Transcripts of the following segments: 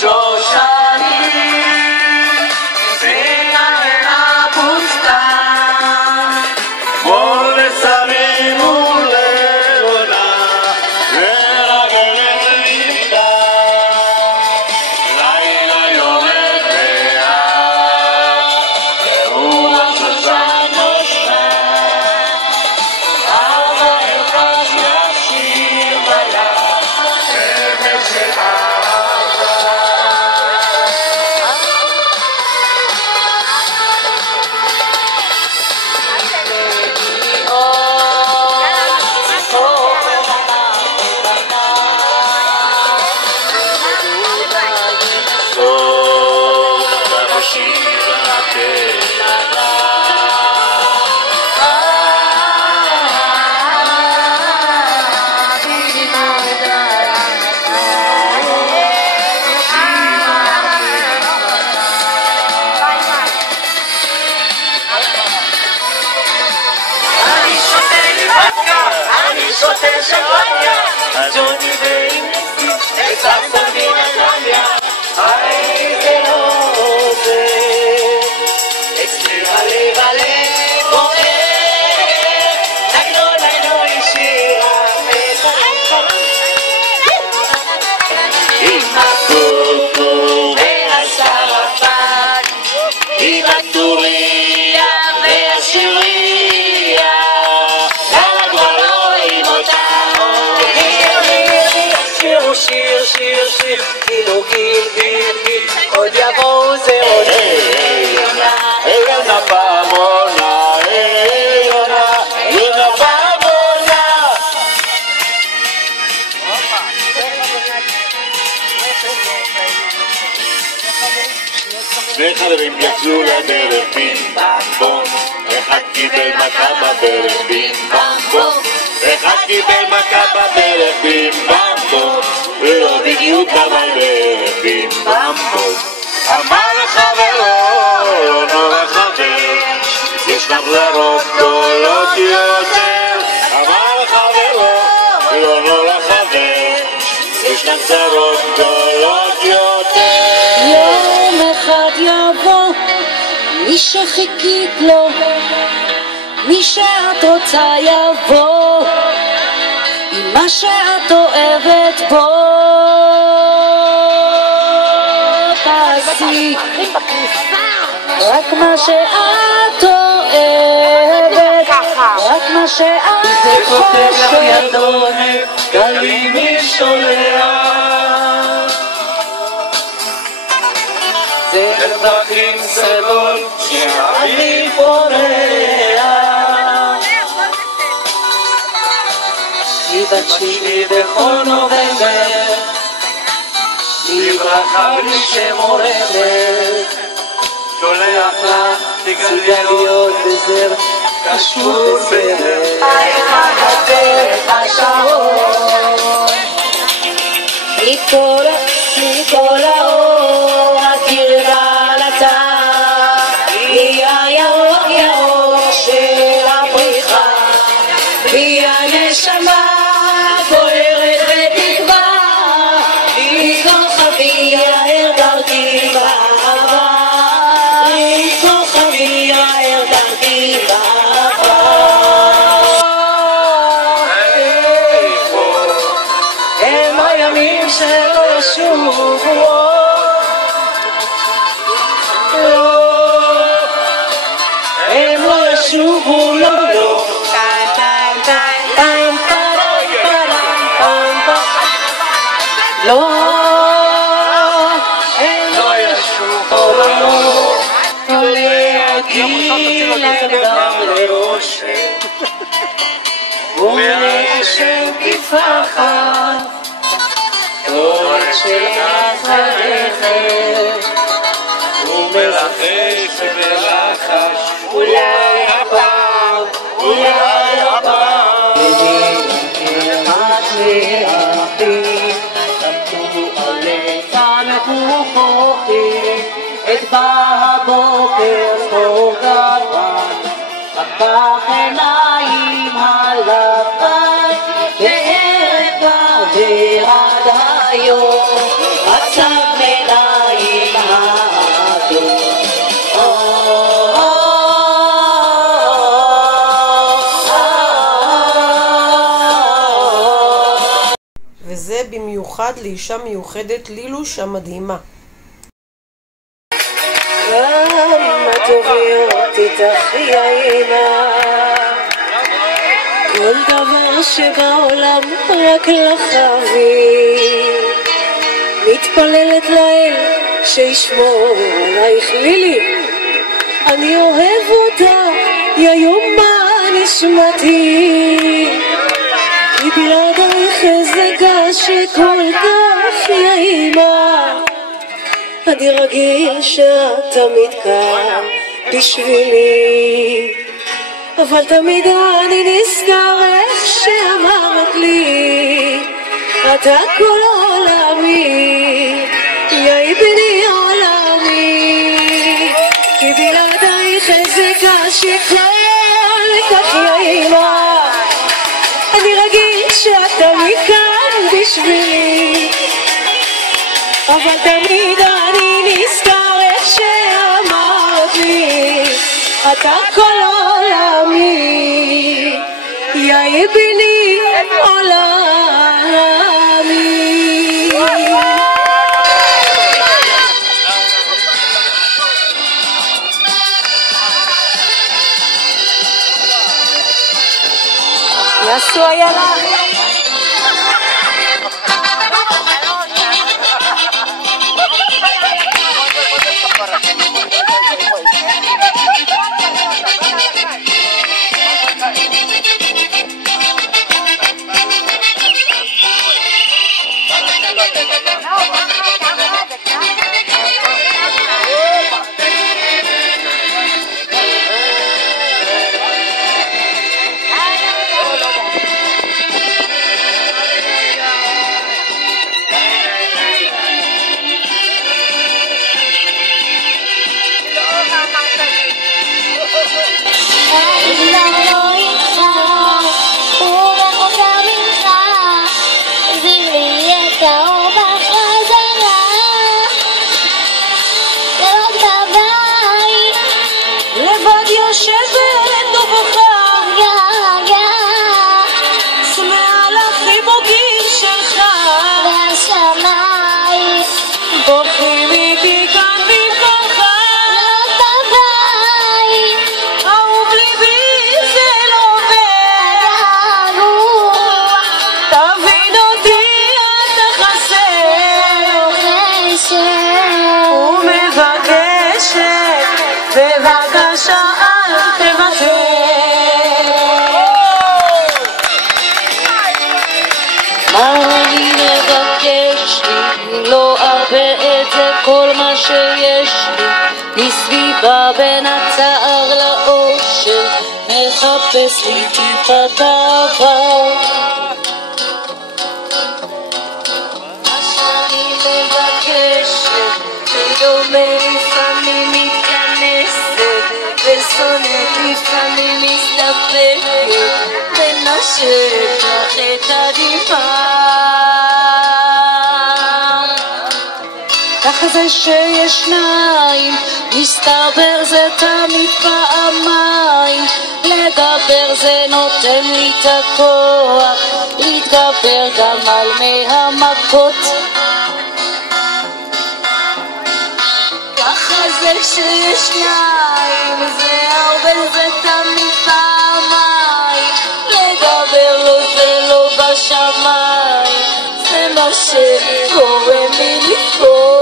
שושנים סביבה והבוסתן מול לשרים ולבונה לרגלך לידה לילה יורד לאט ורוח שושן נושבה אבא אלחש ישיר ביד שמש של שותה שמפניה, ג'וני ואינגליסי, סבתא מנתניה, איזה לא זה, אצלי הלב הלב בוער, נגנו לנו ישירה, עם הקוקו והשרפן, עם הטוריה והשיריה, שיר, שיר, שיר, גילו גיל, גיל, גיל, עוד יבואו זה עוד יונה פעמונה, יונה פעמונה שני חברים יצאו לדרך בים במבום אחד קיבל מכה בברך בים במבום אחד קיבל מכה בברך בים במבום ולא בדיוק אבל בערך בים במבום אמר לחברו לא נורא חבר יש לך זרות גדולות יותר אמר לחברו לא נורא חבר יש לך זרות גדולות יותר יום אחד יבוא מי שחיכית לו מי שאת רוצה יבוא עם מה שאת אוהבת בו תעשי רק מה שאת אוהבת רק מה שאת זה כותב לך ידונת גלים משולח זה דרכים סגול שאני פורח תבקשי בכל נובמבר לברכה בלי שמורדת שולח לך סיגליות בזר קשור בדרך הדרך השעון מכל האור הקרבה לצד היא הירוק ירוק של הפריחה היא הנשמה בוערת בתקווה היא כוכבי הער דרכי באהבה היא כוכבי הער דרכי באהבה הם הימים שלא ישובו הם לא ישובו לא לא לא הם לא ישובו לא להגיע לדם לראשי ולשם בפחד תורת של הזרחת ומלחש ולחש אולי הפעם אולי הפעם כמעט לאחים שמתו עליך מכוחים את בבוקר סור גבן הפך עיניים הלבן וערב גדר עד היום עצב מיוחד לאישה מיוחדת, לילוש המדהימה. כמה תובי אותי תחי האמא, כל דבר שבעולם רק לך אבי, מתפללת לאל שישמור עלייך לילי, אני אוהב אותה יומה נשמתי, כי בלעדייך איזה גש שכל כך יאימה, אני רגיל שאת תמיד כאן בשבילי, אבל תמיד אני נזכר איך שאמרת לי, אתה כל עולמי, יאי בני עולמי, כי בלעדייך איזה גש שכל כך יאימה, אני רגיל שאת תמיד כאן בשבילי, אבל תמיד אני נזכר איך שאמרת לי, אתה כל עולמי, יאי בני עולמי. יעשו איילה מסביבה בין הצער לאושר, מחפש לי טיפת אהבה. מה שאני מבקשת, בדומה לפעמים מתכנסת, ושונאת לפעמים מסתפקת, ונשק לך את הדמעה. ככה זה שיש שניים, מסתבר זה תמיד פעמיים, לגבר זה נותן לי את הכוח, להתגבר גם על מהמכות. ככה זה שיש שניים, זה הרבה זה תמיד פעמיים, לגבר לו זה לא בשמיים, זה מה שקורה לי לפעול.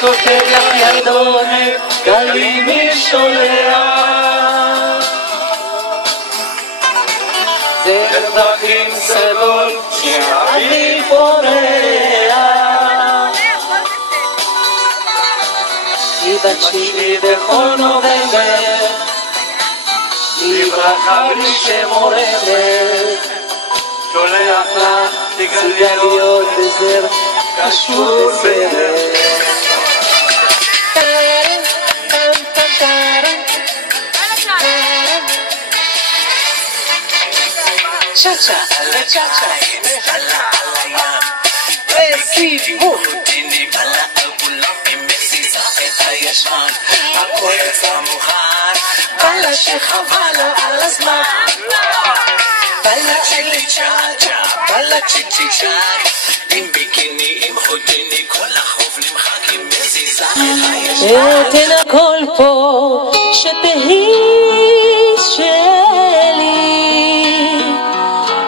כותב לך ידונת, גלי מי שולח, דרכים סבול שאני פורח תבקשי בכל נובמבר לברכה בלי שמורדת שולח לך סיגריות וזר קשור בדרך צ'אצ'ה, צ'אצ'ה, בכיוון בלה על כולם היא מזיזה את הישן הפועץ המוכר בלה שחבל על הזמן בלה צ'ילי צ'אצ'ה בלה צ'יצ'י צ'אק עם ביקיני עם חוטיני כל החוף נמחק עם מזיזה את הישן אתן הכל פה שתהי שלי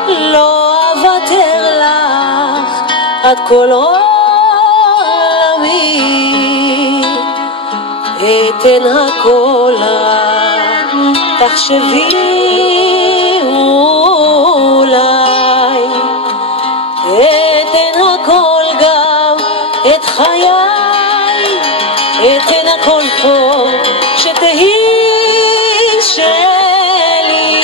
לא אוותר לך עד כל עולמי אתן הכל לך תחשבי אולי אתן הכל גם את חיי אתן הכל פה שתהי שלי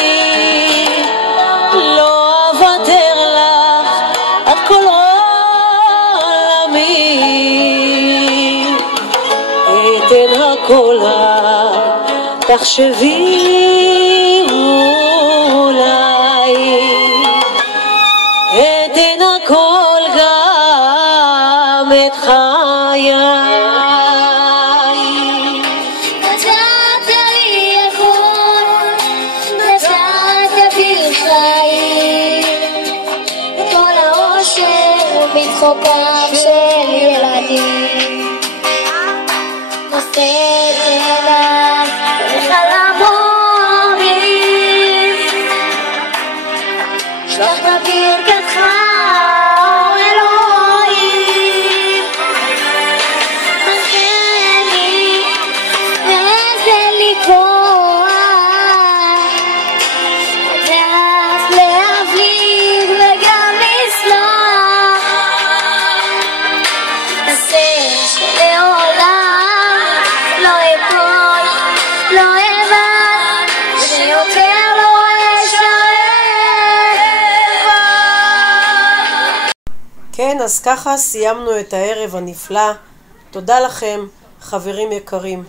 לא אוותר לך עד כל עולמי אתן הכל תחשבי אולי אתן הכל גם את חיי חוקם של ילדים נושאת אליי לחלמונים שלח בברכתך אלוהים מנחני נעשה לי כוח לדעת להבליג וגם לסלוח שלעולם לא אפול, לא אבד, ושיותר לא אשאר. כן, אז ככה סיימנו את הערב הנפלא. תודה לכם, חברים יקרים.